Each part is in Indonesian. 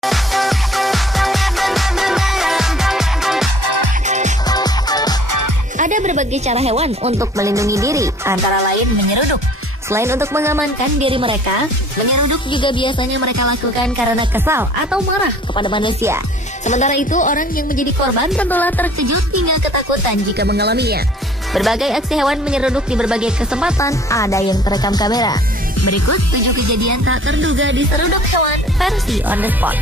Ada berbagai cara hewan untuk melindungi diri, antara lain menyeruduk. Selain untuk mengamankan diri mereka, menyeruduk juga biasanya mereka lakukan karena kesal atau marah kepada manusia. Sementara itu, orang yang menjadi korban tentulah terkejut hingga ketakutan jika mengalaminya. Berbagai aksi hewan menyeruduk di berbagai kesempatan, ada yang terekam kamera. Berikut 7 kejadian tak terduga diseruduk hewan versi on the spot.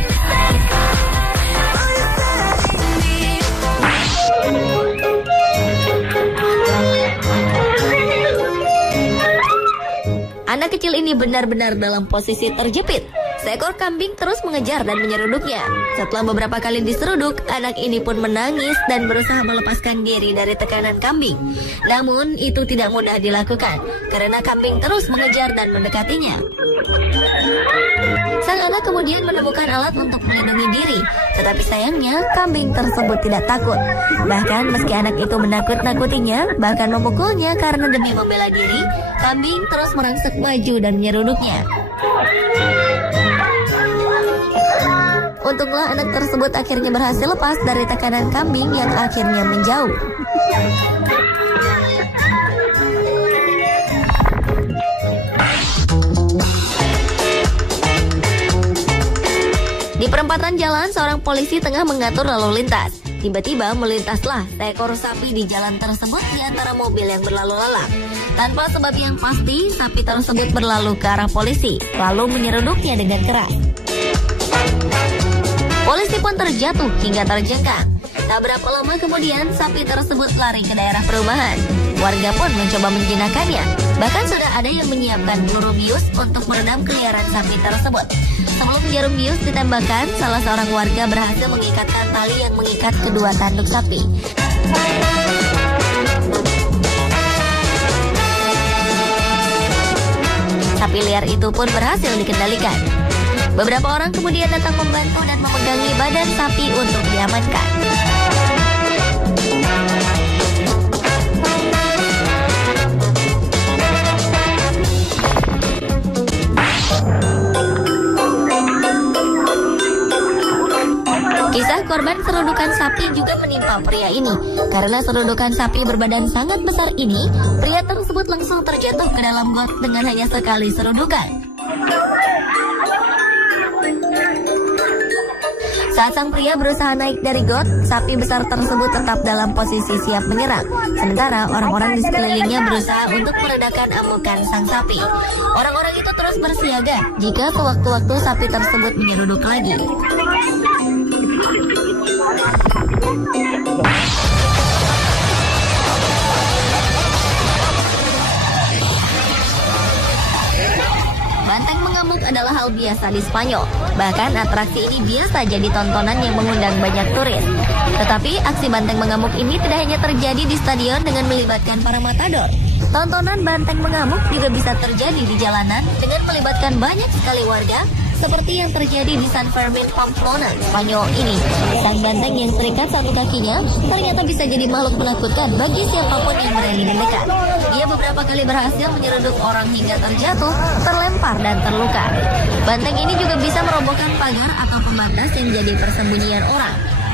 Anak kecil ini benar-benar dalam posisi terjepit. Seekor kambing terus mengejar dan menyeruduknya. Setelah beberapa kali diseruduk, anak ini pun menangis dan berusaha melepaskan diri dari tekanan kambing. Namun, itu tidak mudah dilakukan karena kambing terus mengejar dan mendekatinya. Sang anak kemudian menemukan alat untuk melindungi diri. Tetapi sayangnya, kambing tersebut tidak takut. Bahkan meski anak itu menakut-nakutinya, bahkan memukulnya karena demi membela diri, kambing terus merangsek maju dan menyeruduknya. Untunglah anak tersebut akhirnya berhasil lepas dari tekanan kambing yang akhirnya menjauh. Di perempatan jalan, seorang polisi tengah mengatur lalu lintas. Tiba-tiba melintaslah seekor sapi di jalan tersebut di antara mobil yang berlalu lalang. Tanpa sebab yang pasti, sapi tersebut berlalu ke arah polisi, lalu menyeruduknya dengan keras. Polisi pun terjatuh hingga terjengkang. Tak berapa lama kemudian, sapi tersebut lari ke daerah perumahan. Warga pun mencoba menjinakkannya. Bahkan sudah ada yang menyiapkan peluru bius untuk meredam keliaran sapi tersebut. Sebelum jarum bius ditembakkan, salah seorang warga berhasil mengikatkan tali yang mengikat kedua tanduk sapi. Sapi liar itu pun berhasil dikendalikan. Beberapa orang kemudian datang membantu dan memegangi badan sapi untuk diamankan. Kisah korban serudukan sapi juga menimpa pria ini. Karena serudukan sapi berbadan sangat besar ini, pria tersebut langsung terjatuh ke dalam got dengan hanya sekali serudukan. Saat sang pria berusaha naik dari got, sapi besar tersebut tetap dalam posisi siap menyerang. Sementara orang-orang di sekelilingnya berusaha untuk meredakan amukan sang sapi. Orang-orang itu terus bersiaga jika sewaktu-waktu sapi tersebut menyeruduk lagi. Banteng mengamuk adalah hal biasa di Spanyol. Bahkan atraksi ini biasa jadi tontonan yang mengundang banyak turis. Tetapi aksi banteng mengamuk ini tidak hanya terjadi di stadion dengan melibatkan para matador. Tontonan banteng mengamuk juga bisa terjadi di jalanan dengan melibatkan banyak sekali warga, seperti yang terjadi di San Fermin, Pamplona, Spanyol ini. Sang banteng yang terikat satu kakinya ternyata bisa jadi makhluk menakutkan bagi siapapun yang berani mendekat. Dia beberapa kali berhasil menyeruduk orang hingga terjatuh, terlempar, dan terluka. Banteng ini juga bisa merobohkan pagar atau pembatas yang jadi persembunyian orang.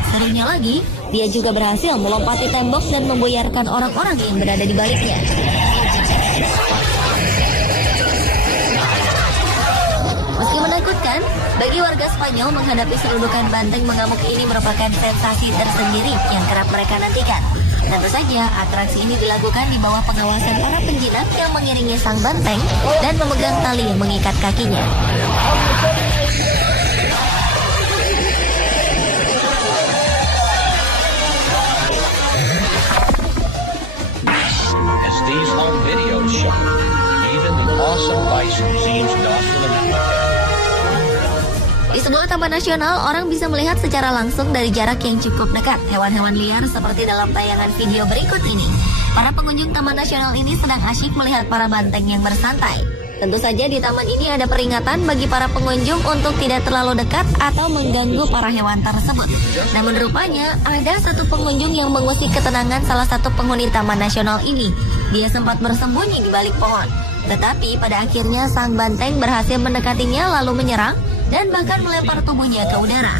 Serunya lagi, dia juga berhasil melompati tembok dan membuyarkan orang-orang yang berada di baliknya. Meski menakutkan, bagi warga Spanyol menghadapi serudukan banteng mengamuk ini merupakan sensasi tersendiri yang kerap mereka nantikan. Tentu saja, atraksi ini dilakukan di bawah pengawasan para penjinak yang mengiringi sang banteng dan memegang tali yang mengikat kakinya. As these home videos show, even the awesome bison seems docile enough. Di sebuah taman nasional, orang bisa melihat secara langsung dari jarak yang cukup dekat hewan-hewan liar seperti dalam tayangan video berikut ini. Para pengunjung taman nasional ini sedang asyik melihat para banteng yang bersantai. Tentu saja di taman ini ada peringatan bagi para pengunjung untuk tidak terlalu dekat atau mengganggu para hewan tersebut. Namun rupanya ada satu pengunjung yang mengusik ketenangan salah satu penghuni taman nasional ini. Dia sempat bersembunyi di balik pohon. Tetapi pada akhirnya sang banteng berhasil mendekatinya lalu menyerang dan bahkan melempar tubuhnya ke udara.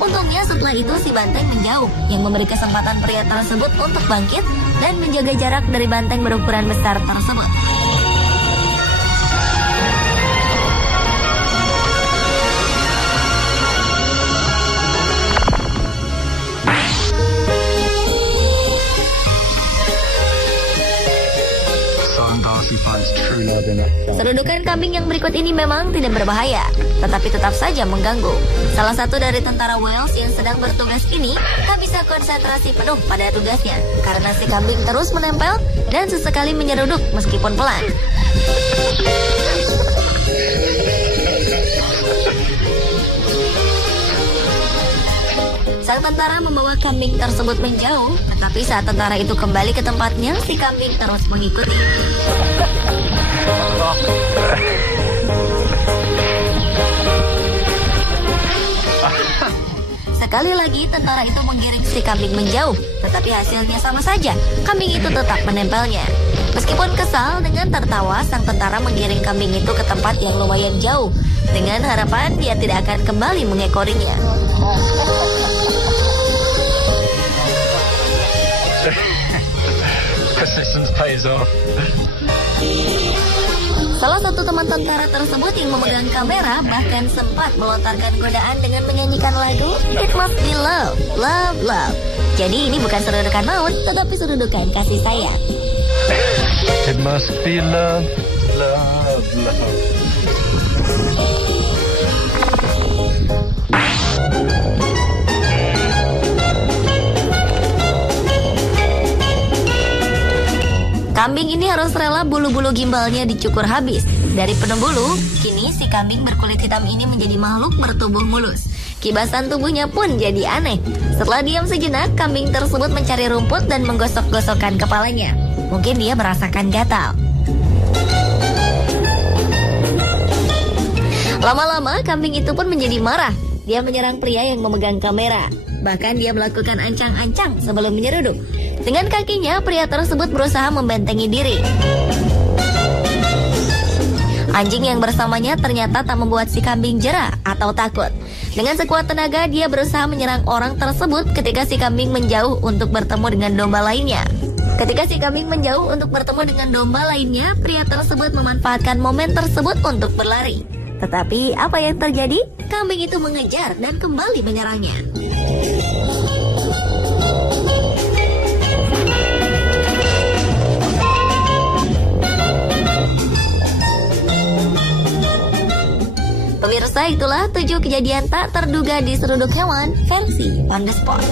Untungnya setelah itu si banteng menjauh, yang memberi kesempatan pria tersebut untuk bangkit dan menjaga jarak dari banteng berukuran besar tersebut. Serudukan kambing yang berikut ini memang tidak berbahaya, tetapi tetap saja mengganggu. Salah satu dari tentara Wales yang sedang bertugas ini tak bisa konsentrasi penuh pada tugasnya, karena si kambing terus menempel dan sesekali menyeruduk meskipun pelan. Sang tentara membawa kambing tersebut menjauh, tetapi saat tentara itu kembali ke tempatnya, si kambing terus mengikuti. Sekali lagi tentara itu menggiring si kambing menjauh, tetapi hasilnya sama saja, kambing itu tetap menempelnya. Meskipun kesal, dengan tertawa sang tentara menggiring kambing itu ke tempat yang lumayan jauh, dengan harapan dia tidak akan kembali mengekorinya. Salah satu teman tentara tersebut yang memegang kamera bahkan sempat melontarkan godaan dengan menyanyikan lagu It Must Be Love, Love, Love. Jadi ini bukan serudukan maut, tetapi serudukan kasih sayang. It must be love, love, love. Kambing ini harus rela bulu-bulu gimbalnya dicukur habis. Dari penuh bulu, kini si kambing berkulit hitam ini menjadi makhluk bertubuh mulus. Kibasan tubuhnya pun jadi aneh. Setelah diam sejenak, kambing tersebut mencari rumput dan menggosok-gosokkan kepalanya. Mungkin dia merasakan gatal. Lama-lama, kambing itu pun menjadi marah. Dia menyerang pria yang memegang kamera. Bahkan dia melakukan ancang-ancang sebelum menyeruduk. Dengan kakinya, pria tersebut berusaha membentengi diri. Anjing yang bersamanya ternyata tak membuat si kambing jera atau takut. Dengan sekuat tenaga, dia berusaha menyerang orang tersebut ketika si kambing menjauh untuk bertemu dengan domba lainnya. Ketika si kambing menjauh untuk bertemu dengan domba lainnya, pria tersebut memanfaatkan momen tersebut untuk berlari. Tetapi apa yang terjadi? Kambing itu mengejar dan kembali menyerangnya. Pemirsa, itulah 7 kejadian tak terduga di seruduk hewan versi On The Spot.